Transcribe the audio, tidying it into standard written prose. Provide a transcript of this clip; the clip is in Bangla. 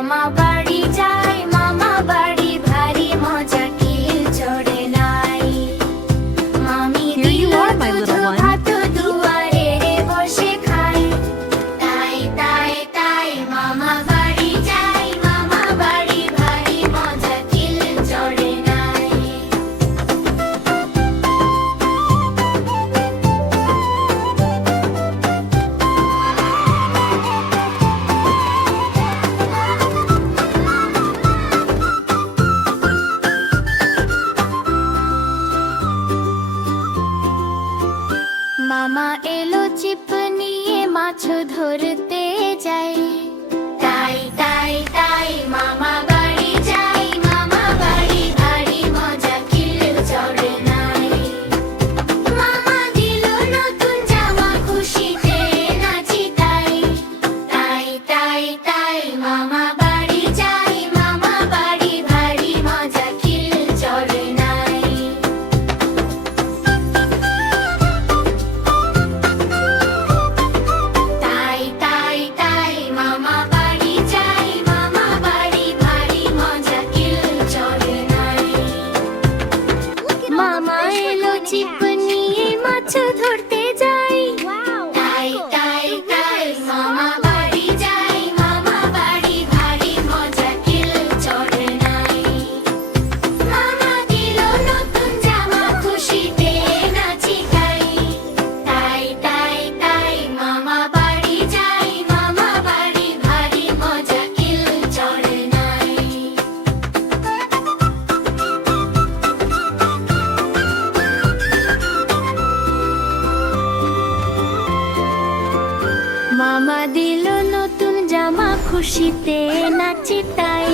মামা বাড়ি যাই, মামা বাড়ি ভারী মজা, খিল চড়ে নাই। মামি দিল দুধ ভাত, দুয়ারে বসে খাই। তাই তাই তাই মামা বাড়ি যাই, মামা বাড়ি ভারী মজা, খিল চড়ে নাই। মামা এলো ছিপ নিয়ে, মাছ ধরতে যাই। তাই তাই তাই মামা বাড়ি যাই, মামা বাড়ি ভারী মজা, খিল চড়ে নাই। মামা দিল নতুন জামা, খুশিতে নাচি তাই। তাই তাই তাই মামা বাড়ি যাই, মামা বাড়ি ভারী মজা, খিল চড়ে নাই। তাই তাই তাই মামা বাড়ি যাই, মামা বাড়ি ভারী মজা, খিল চড়ে নাই। মামা এলো ছিপ নিয়ে, মাছ ধরতে যাই। তাই তাই তাই মামা বাড়ি যাই, মামা বাড়ি ভারী মজা, খিল চড়ে নাই। মামা দিল নতুন জামা, খুশিতে নাচি তাই। তাই তাই তাই মামা বাড়ি যাই, মামা বাড়ি ভারী মজা, খিল চড়ে নাই। মামা দিল নতুন জামা, খুশিতে নাচি তাই।